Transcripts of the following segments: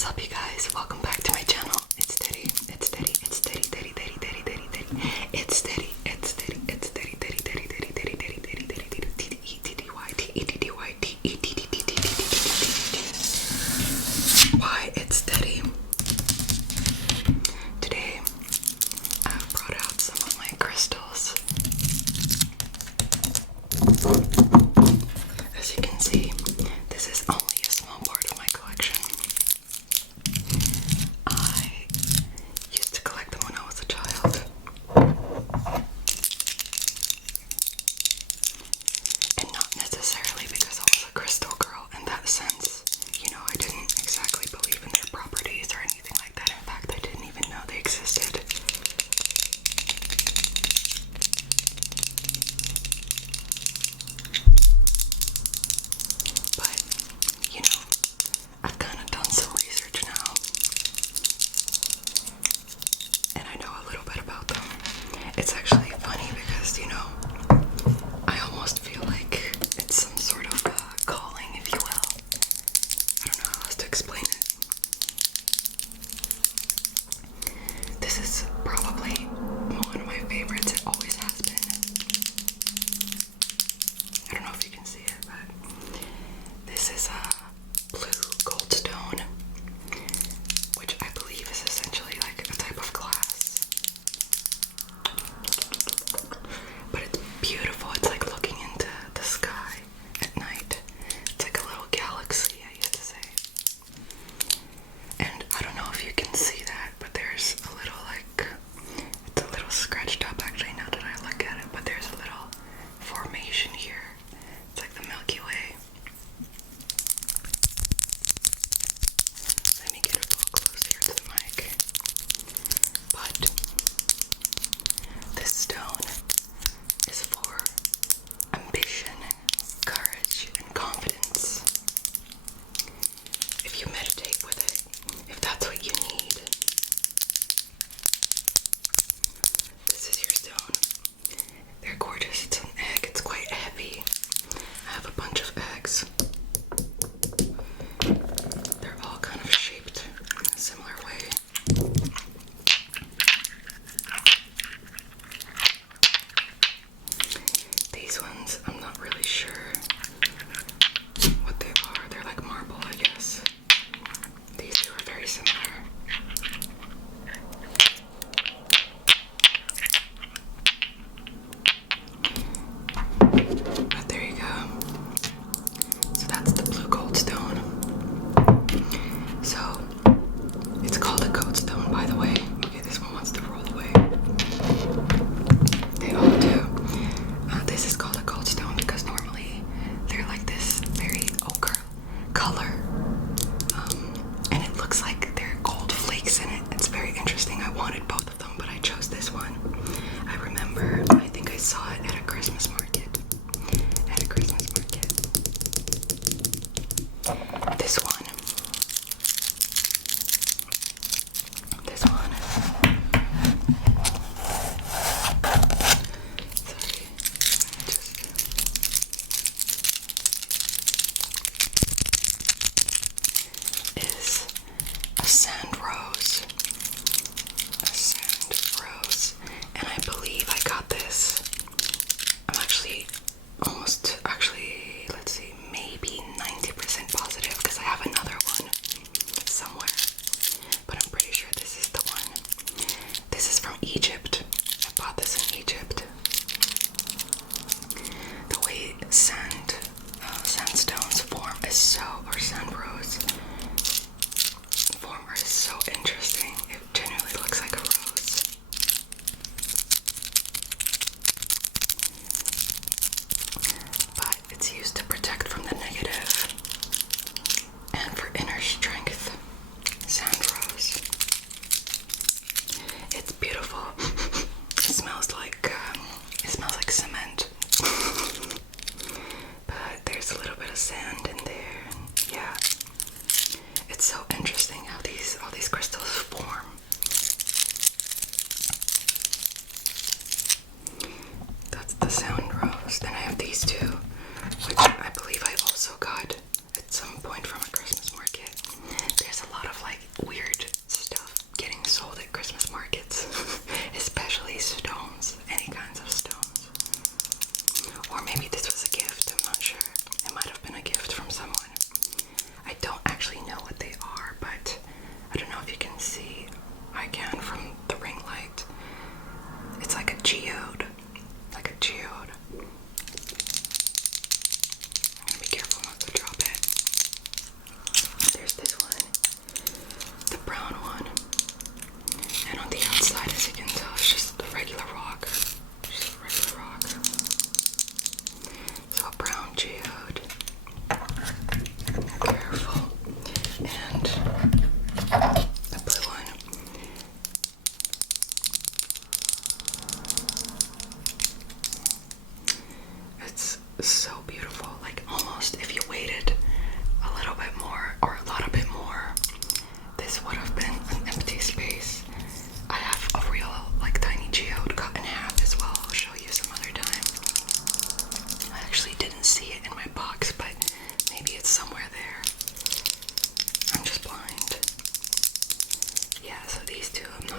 What's up, you guys? Welcome back to my channel. It's Teddy. It's Teddy. It's Teddy. Teddy. Teddy. Teddy. Teddy. Teddy. It's Teddy. It's Teddy. It's Teddy. Teddy. Teddy. Teddy. Teddy. Teddy. Teddy. Teddy. Teddy. T E T D Y T E T D Y T E T D T T T T. Why it's Teddy. Today I've brought out some of my crystals. As you can see, this is only a small part of my collection. I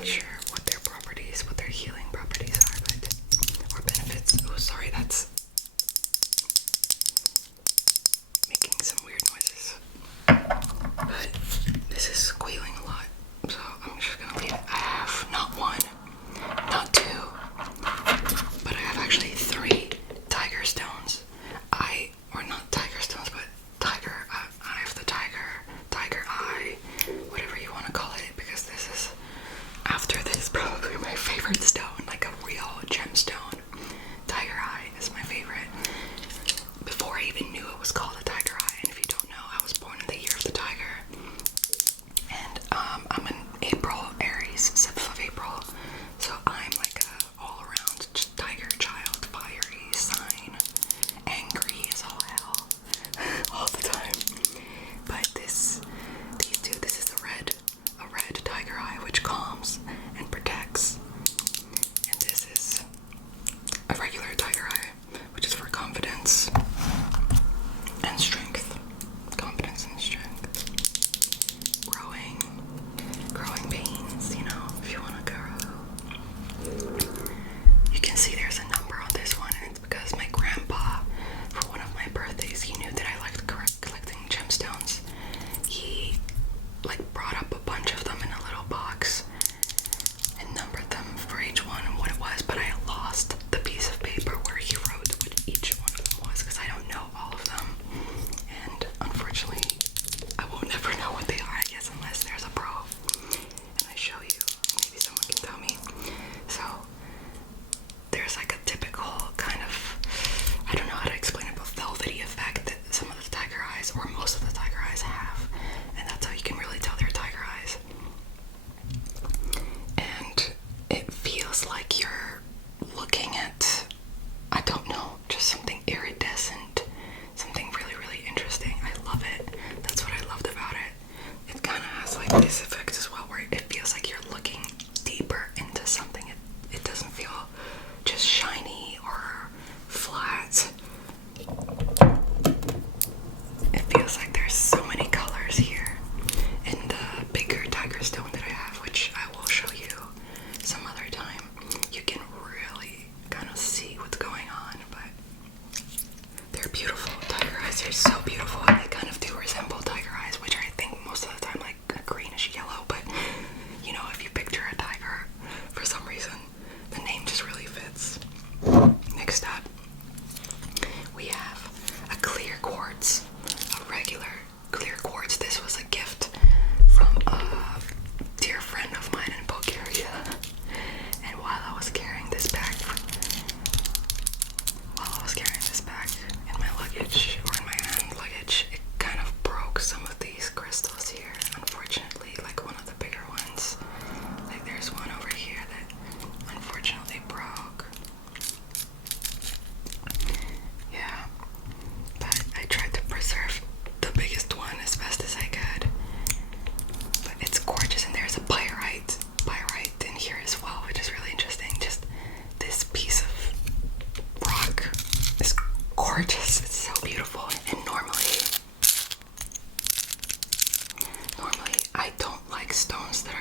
not sure what their properties, what their healing properties are, but or benefits. Oh, sorry, that's making some weird noises. But this is squealing a lot, so I'm just gonna leave it. I have not one, not two, but I have actually 3 tiger stones. Or not tiger stones, but tiger. I have the tiger eye, whatever you want to call it, because this is, after this, probably my favorite stone, like a real gemstone. Tiger eye is my favorite. Before I even knew it was called a tiger eye, and if you don't know, I was born in the year of the tiger, and I'm an April Aries, 7th of April, so I'm like a all-around tiger child, fiery sign, angry as all hell, all the time. But these two, this is a red tiger eye, which calms and protects, and this is a regular tiger eye, which is for confidence and strength. Confidence and strength. Growing pains, you know, if you want to grow. You can see there's a number on this one, and it's because my grandpa, for one of my birthdays, he knew that I liked collecting gemstones. He brought up a bunch of them in a little box and numbered them for each one and what it was, but I lost the piece of paper where he wrote what each one of them was, because I don't know all of them, and unfortunately I won't never know what they are, I guess, unless there's a pro and I show you. Maybe someone can tell me. So there's like a typical kind of, I don't know how to explain it, but velvety effect that some of the tiger eyes, or most of the tiger eyes, have, and that's how you can really tell they're tiger eyes. And it feels like you're looking at, I don't know, just something iridescent, something really, really interesting. I love it. That's what I loved about it. It kind of has like this effect as well, where it feels like you're looking deeper into something. It doesn't feel just shiny or flat. It feels like there's so many colors here in the bigger tiger stone that I have, which I will show you some other time. You can really kind of see what's going on, but they're beautiful. Tiger eyes are so beautiful, and they kind of do resemble tiger eyes, which I think most of the time like a greenish yellow, but you know, if you picture a tiger, for some reason the name just really fits. Next up, we have a clear quartz, a regular clear quartz. This was a gift from a dear friend of mine in Bulgaria, and while I was carrying this back in my luggage, or in my hand luggage, it kind of broke some of these crystals here, unfortunately, like one of the bigger ones. Like there's one over here that unfortunately broke. Yeah, but I tried to preserve the biggest one as best as I could. But it's gorgeous, and there's a pyrite in here as well, which is really interesting. Just this piece of rock is gorgeous. It's so beautiful. And normally I don't like stones that